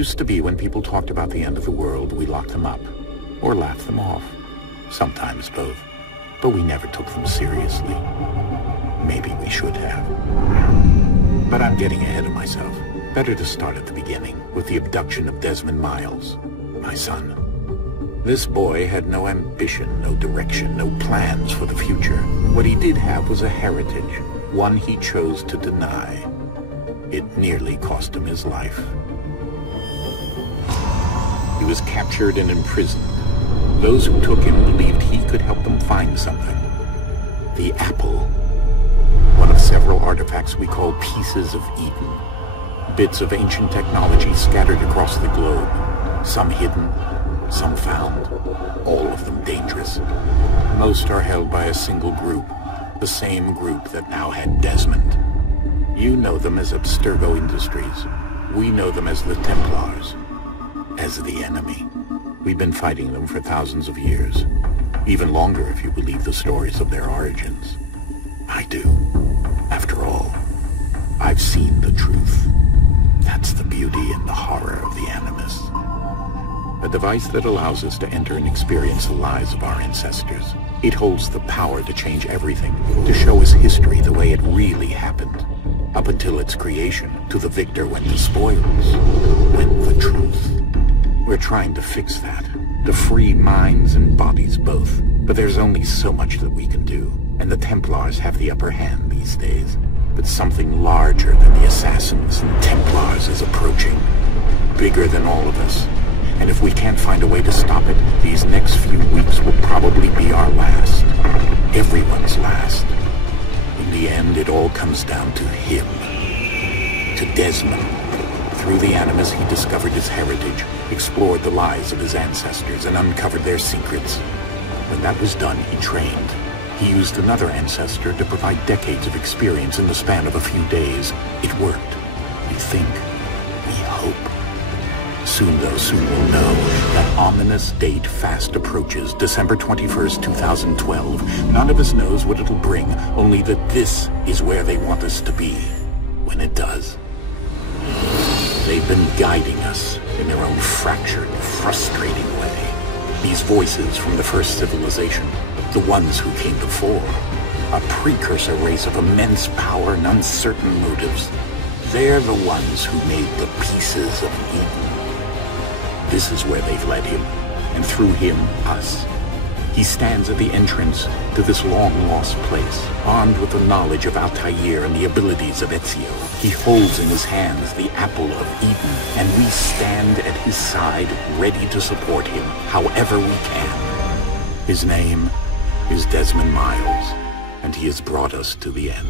Used to be when people talked about the end of the world, we locked them up, or laughed them off. Sometimes both. But we never took them seriously. Maybe we should have. But I'm getting ahead of myself. Better to start at the beginning, with the abduction of Desmond Miles, my son. This boy had no ambition, no direction, no plans for the future. What he did have was a heritage, one he chose to deny. It nearly cost him his life. He was captured and imprisoned. Those who took him believed he could help them find something. The apple. One of several artifacts we call pieces of Eden. Bits of ancient technology scattered across the globe. Some hidden, some found. All of them dangerous. Most are held by a single group. The same group that now had Desmond. You know them as Abstergo Industries. We know them as the Templars. As the enemy. We've been fighting them for thousands of years. Even longer if you believe the stories of their origins. I do. After all, I've seen the truth. That's the beauty and the horror of the Animus. A device that allows us to enter and experience the lives of our ancestors. It holds the power to change everything, to show us history the way it really happened. Up until its creation, to the victor went the spoils, went the truth. We're trying to fix that, to free minds and bodies both. But there's only so much that we can do, and the Templars have the upper hand these days. But something larger than the Assassins and Templars is approaching, bigger than all of us. And if we can't find a way to stop it, these next few weeks will probably be our last. Everyone's last. In the end, it all comes down to him. To Desmond. Through the Animus, he discovered his heritage, explored the lives of his ancestors, and uncovered their secrets. When that was done, he trained. He used another ancestor to provide decades of experience in the span of a few days. It worked. We think. We hope. Soon we'll know. That ominous date fast approaches, December 21st, 2012. None of us knows what it'll bring, only that this is where they want us to be. When it does. They've been guiding us in their own fractured, frustrating way. These voices from the first civilization, the ones who came before, a precursor race of immense power and uncertain motives. They're the ones who made the pieces of Eden. This is where they've led him, and through him, us. He stands at the entrance to this long-lost place, armed with the knowledge of Altair and the abilities of Ezio. He holds in his hands the apple of Eden, and we stand at his side, ready to support him, however we can. His name is Desmond Miles, and he has brought us to the end.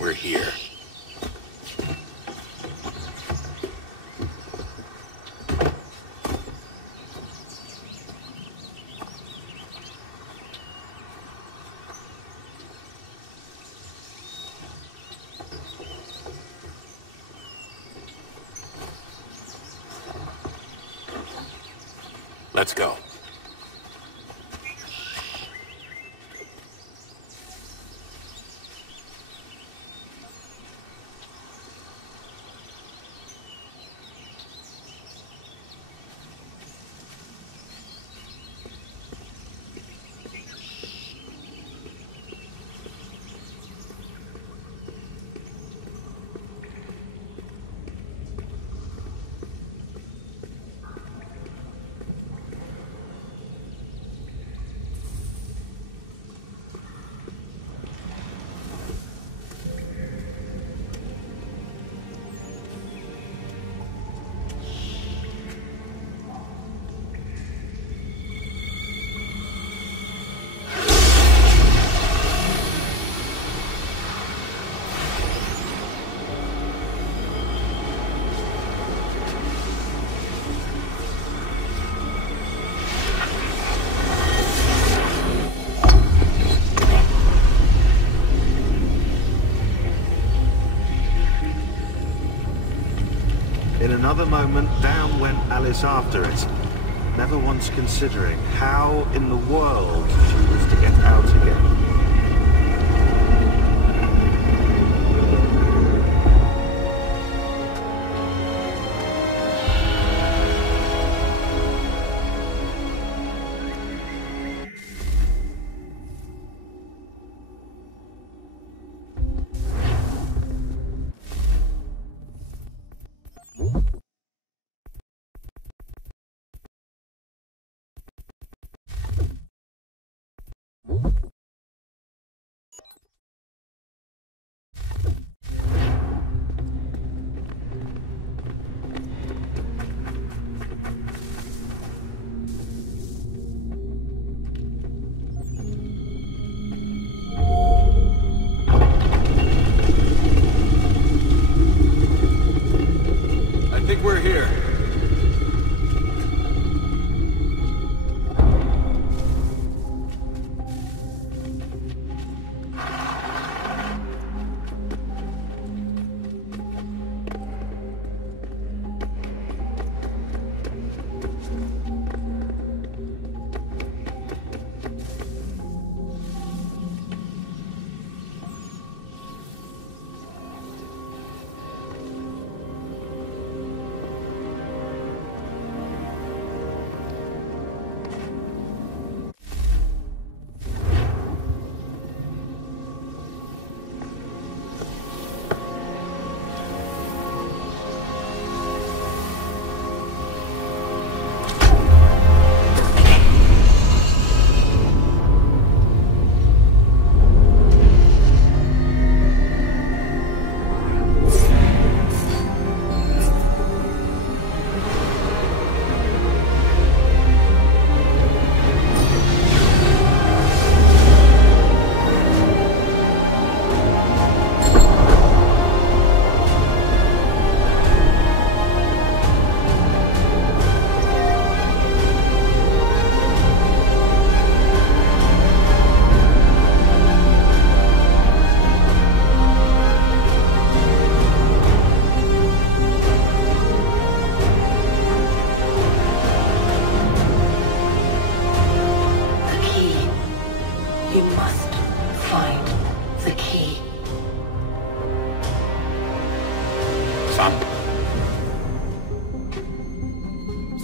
We're here. Let's go. In another moment, down went Alice after it, never once considering how in the world she was to get out again. We're here.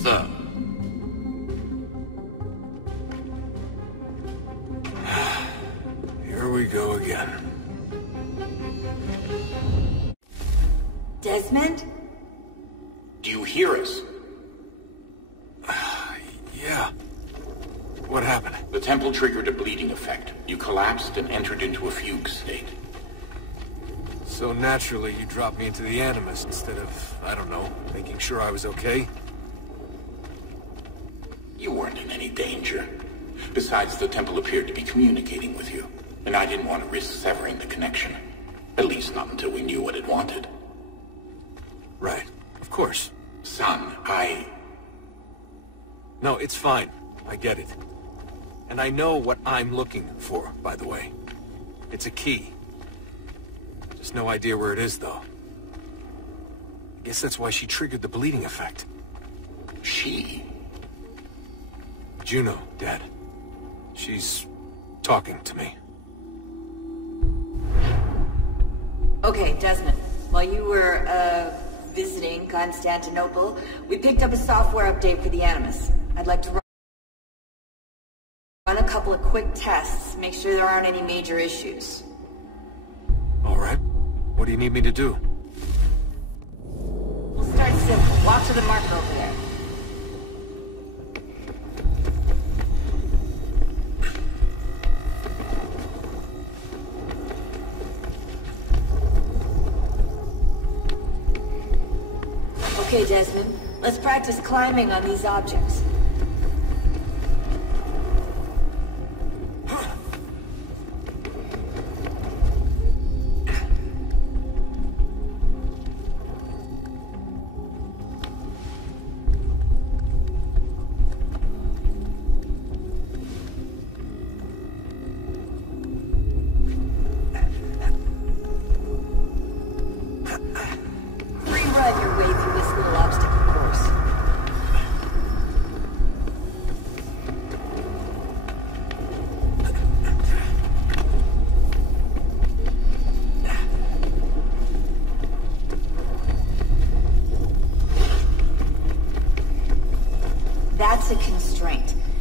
Sir. Here we go again. Desmond? Do you hear us? Yeah. What happened? The temple triggered a bleeding effect. You collapsed and entered into a fugue state. So naturally, you dropped me into the Animus instead of, I don't know, making sure I was okay? You weren't in any danger. Besides, the temple appeared to be communicating with you, and I didn't want to risk severing the connection. At least not until we knew what it wanted. Right. Of course. Son, No, it's fine. I get it. And I know what I'm looking for, by the way. It's a key. Just no idea where it is, though. I guess that's why she triggered the bleeding effect. She? Juno, Dad. She's talking to me. Okay, Desmond. While you were, visiting Constantinople, we picked up a software update for the Animus. I'd like to run a couple of quick tests, make sure there aren't any major issues. All right. What do you need me to do? We'll start simple. Walk to the marker over there. Okay, Desmond. Let's practice climbing on these objects. Free run your way through this little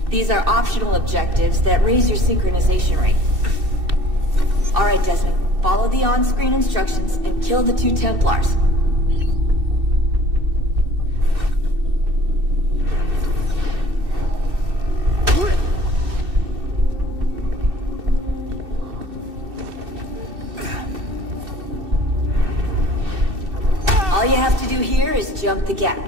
These are optional objectives that raise your synchronization rate. Alright, Desmond. Follow the on-screen instructions and kill the 2 Templars. All you have to do here is jump the gap.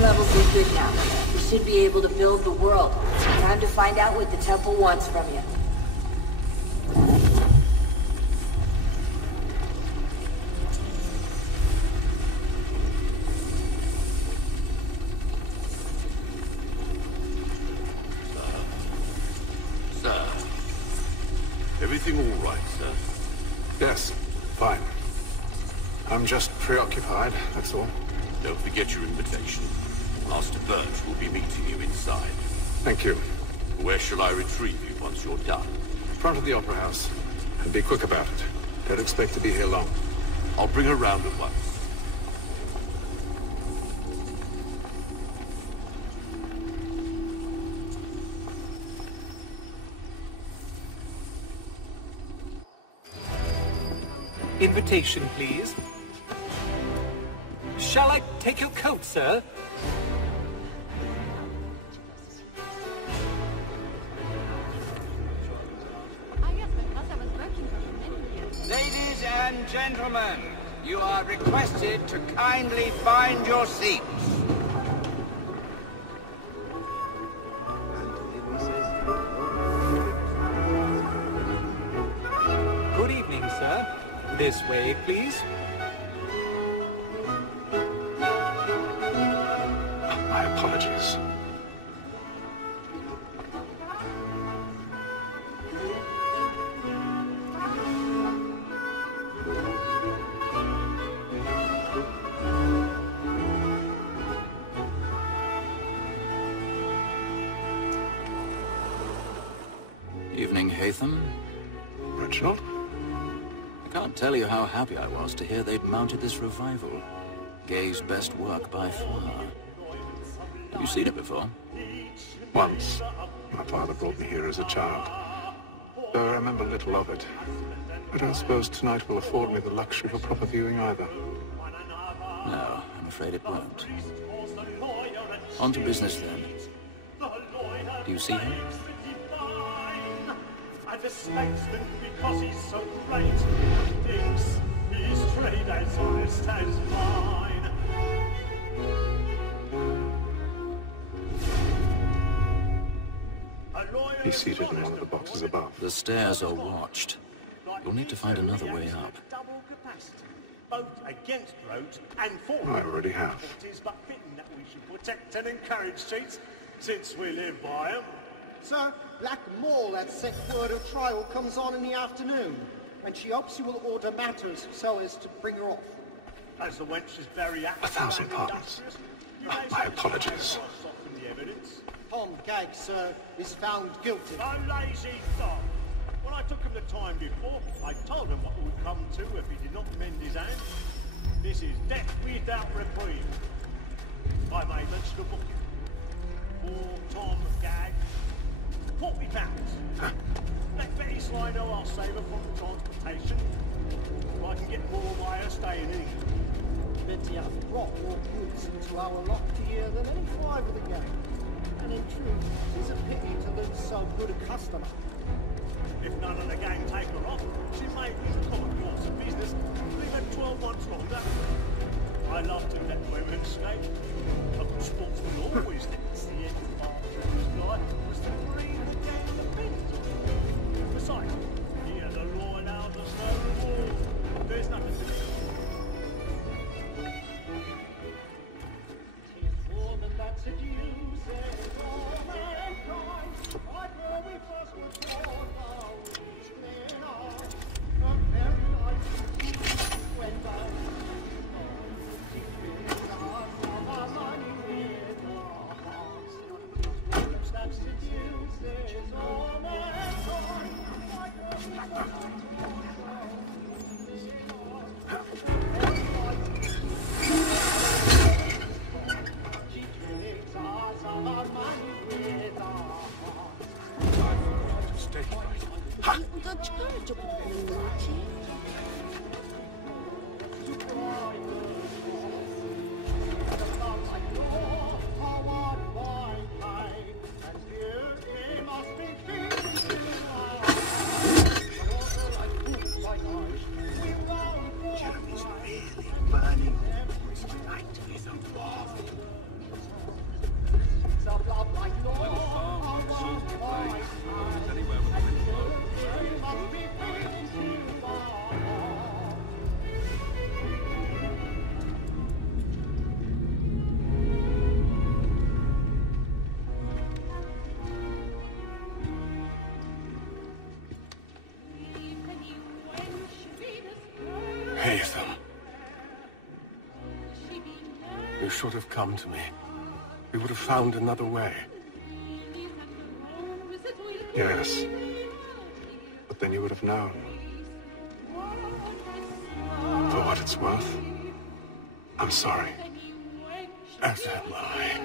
Levels are good now. You should be able to build the world. Time to find out what the temple wants from you. Sir. Everything all right, sir? Yes, fine. I'm just preoccupied, that's all. Don't forget your invitation. Master Birch will be meeting you inside. Thank you. Where shall I retrieve you once you're done? Front of the Opera House. And be quick about it. Don't expect to be here long. I'll bring her round at once. Invitation, please. Shall I take your coat, sir? Ladies and gentlemen, you are requested to kindly find your seats. Good evening, sir. This way, please. My apologies. Evening, Hatham. Reginald? I can't tell you how happy I was to hear they'd mounted this revival. Gay's best work by far. Have you seen it before? Once. My father brought me here as a child. Though I remember little of it. I don't suppose tonight will afford me the luxury of a proper viewing either. No, I'm afraid it won't. On to business then. Do you see him? And the statesman, because he's so great, thinks his trade as honest as mine. He's seated in one of the boxes above. The stairs are watched. You'll need to find another way up. Double capacity, both against roads and for I already have. It is but fitting that we should protect and encourage cheats, since we live by them. Sir, Black Mall had set word her trial comes on in the afternoon, and she hopes you will order matters so as to bring her off. As the wench is very active 1,000 and pardons. industrious, My apologies. soften the evidence. Tom Gagg, sir, is found guilty. A lazy dog. When I took him the time before, I told him what would come to if he did not mend his hand. This is death without reprieve. I may mention a book. Poor Tom Gagg. £40. Let Betty Sly know I'll save her from transportation. If I can get more by her staying in England. Betty hath brought more goods into our lot here than any 5 of the gang. And in truth, it's a pity to lose so good a customer. If none of the gang take her off, she may lose the common course of business, leave her 12 months longer. I love to let women skate. A good sportsman always thinks the end of the bar's guy was to bring the gang the bins. Besides, here the law allows us no more. Ethan. You should have come to me. We would have found another way. Yes. But then you would have known. For what it's worth, I'm sorry. As am I.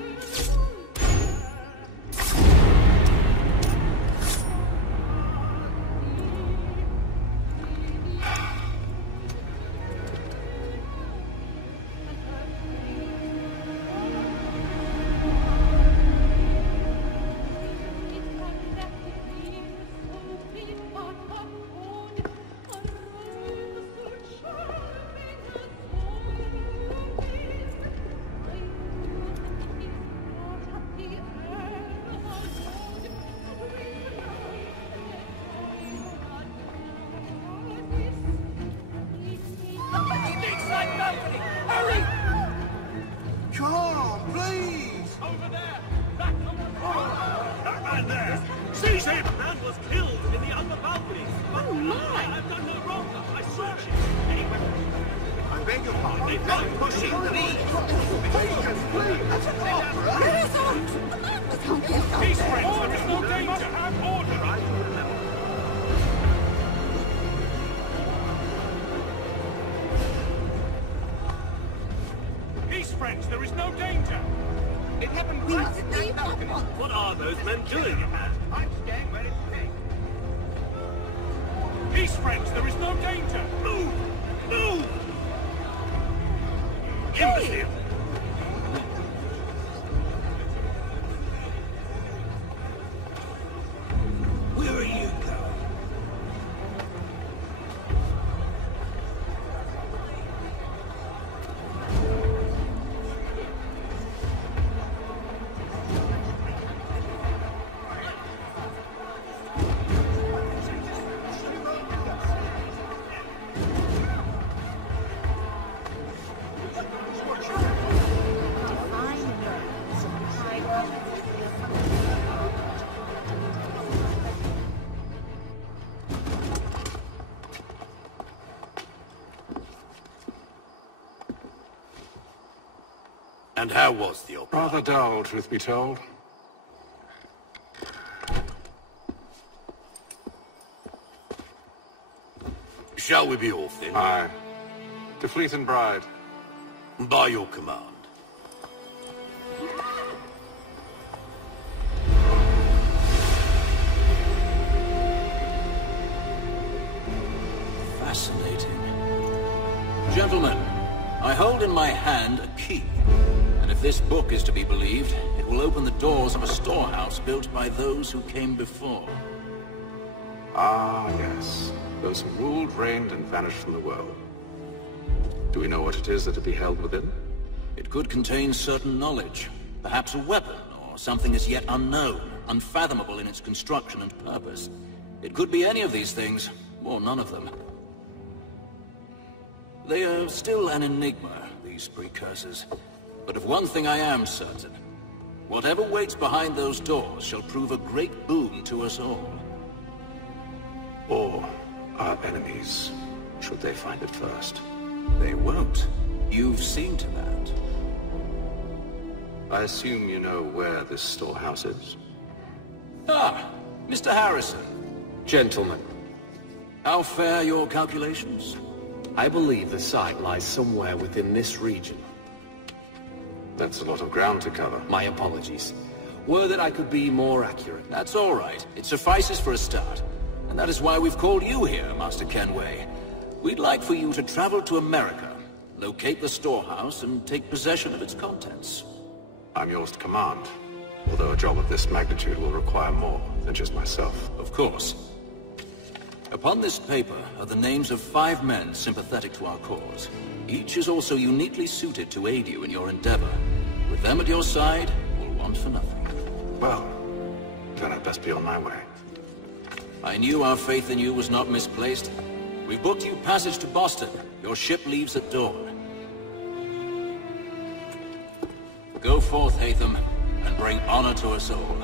And how was the opera? Rather dull, truth be told. Shall we be off then? Aye. To Fleet and Bride. By your command. Fascinating. Gentlemen, I hold in my hand a key. And if this book is to be believed, it will open the doors of a storehouse built by those who came before. Ah, yes. Those who ruled, reigned, and vanished from the world. Do we know what it is that to be held within? It could contain certain knowledge. Perhaps a weapon, or something as yet unknown, unfathomable in its construction and purpose. It could be any of these things, or none of them. They are still an enigma, these precursors. But of one thing I am certain. Whatever waits behind those doors shall prove a great boon to us all. Or our enemies, should they find it first. They won't. You've seen to that. I assume you know where this storehouse is? Ah, Mr. Harrison. Gentlemen, How fare your calculations? I believe the site lies somewhere within this region. That's a lot of ground to cover. My apologies. Were that I could be more accurate. That's all right. It suffices for a start. And that is why we've called you here, Master Kenway. We'd like for you to travel to America, locate the storehouse, and take possession of its contents. I'm yours to command, although a job of this magnitude will require more than just myself. Of course. Upon this paper are the names of 5 men sympathetic to our cause. Each is also uniquely suited to aid you in your endeavor. With them at your side, we'll want for nothing. Well, then I'd best be on my way. I knew our faith in you was not misplaced. We've booked you passage to Boston. Your ship leaves at dawn. Go forth, Hatham, and bring honor to us all.